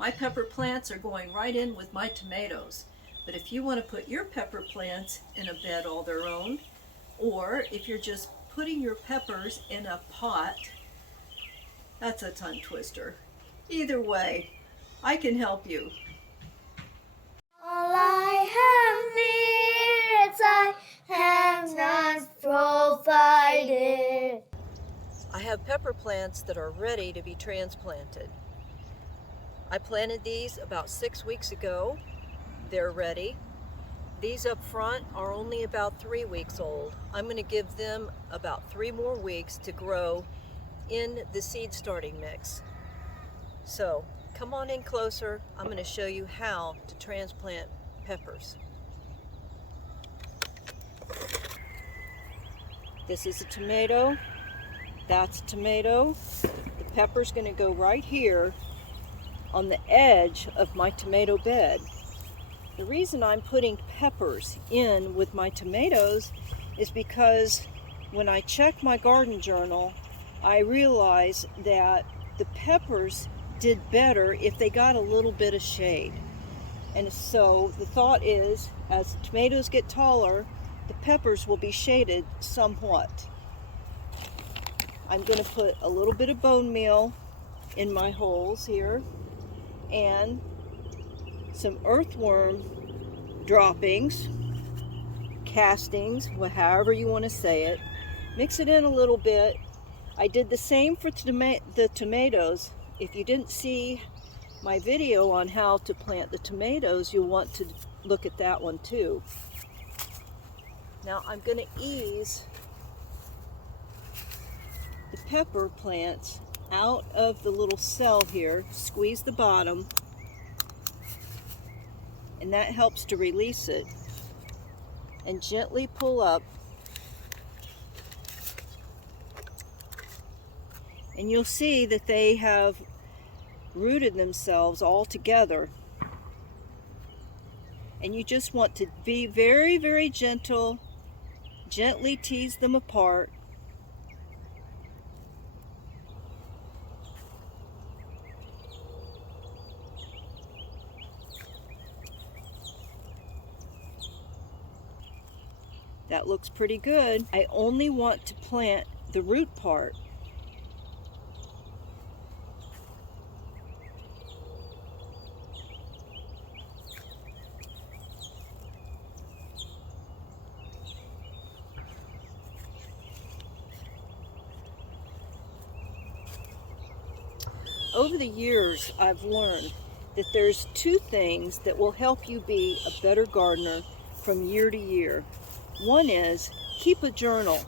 My pepper plants are going right in with my tomatoes. But if you want to put your pepper plants in a bed all their own, or if you're just putting your peppers in a pot, that's a tongue twister. Either way, I can help you. All I have needs, I have not provided. I have pepper plants that are ready to be transplanted. I planted these about 6 weeks ago. They're ready. These up front are only about 3 weeks old. I'm going to give them about 3 more weeks to grow in the seed starting mix. So come on in closer. I'm going to show you how to transplant peppers. This is a tomato. That's a tomato. The pepper's going to go right here on the edge of my tomato bed. The reason I'm putting peppers in with my tomatoes is because when I check my garden journal, I realize that the peppers did better if they got a little bit of shade. And so the thought is, as the tomatoes get taller, the peppers will be shaded somewhat. I'm going to put a little bit of bone meal in my holes here and some earthworm droppings, castings, however you want to say it. Mix it in a little bit. I did the same for the tomatoes. If you didn't see my video on how to plant the tomatoes, you'll want to look at that one too. Now I'm going to ease the pepper plants out of the little cell here, squeeze the bottom, and that helps to release it, and gently pull up, and you'll see that they have rooted themselves all together. And you just want to be very, very gentle, gently tease them apart. That looks pretty good. I only want to plant the root part. Over the years, I've learned that there's 2 things that will help you be a better gardener from year to year. One is keep a journal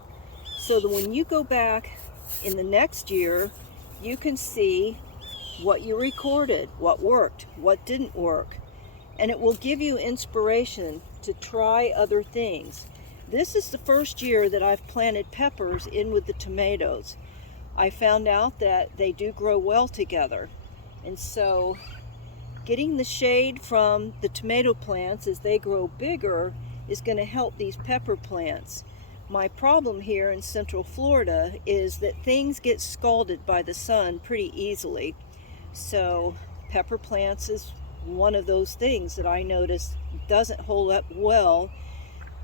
so that when you go back in the next year, you can see what you recorded, what worked, what didn't work, and it will give you inspiration to try other things. This is the first year that I've planted peppers in with the tomatoes. I found out that they do grow well together, and so getting the shade from the tomato plants as they grow bigger is going to help these pepper plants. My problem here in Central Florida is that things get scalded by the sun pretty easily. So pepper plants is one of those things that I notice doesn't hold up well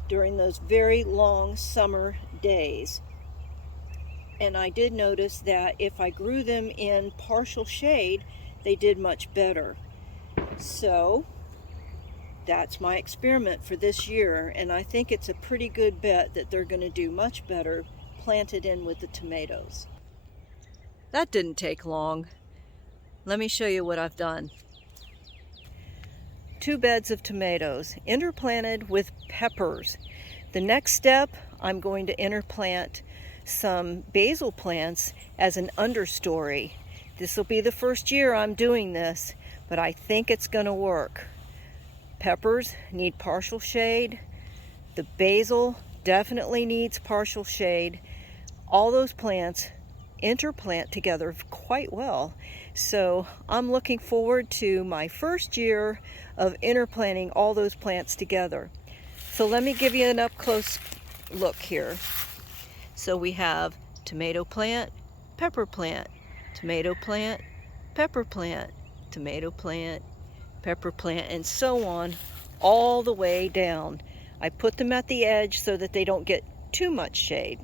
during those very long summer days. And I did notice that if I grew them in partial shade, they did much better. So that's my experiment for this year, and I think it's a pretty good bet that they're going to do much better planted in with the tomatoes. That didn't take long. Let me show you what I've done. 2 beds of tomatoes interplanted with peppers. The next step, I'm going to interplant some basil plants as an understory. This will be the first year I'm doing this, but I think it's going to work. Peppers need partial shade. The basil definitely needs partial shade. All those plants interplant together quite well. So I'm looking forward to my first year of interplanting all those plants together. So let me give you an up close look here. So we have tomato plant, pepper plant, tomato plant, pepper plant, tomato plant, pepper plant, and so on, all the way down. I put them at the edge so that they don't get too much shade.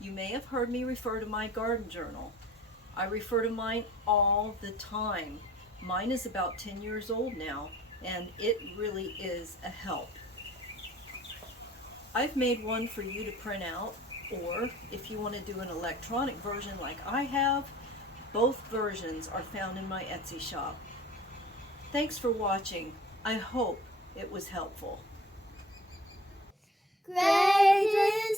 You may have heard me refer to my garden journal. I refer to mine all the time. Mine is about 10 years old now, and it really is a help. I've made one for you to print out, or if you want to do an electronic version like I have, both versions are found in my Etsy shop. Thanks for watching. I hope it was helpful. Great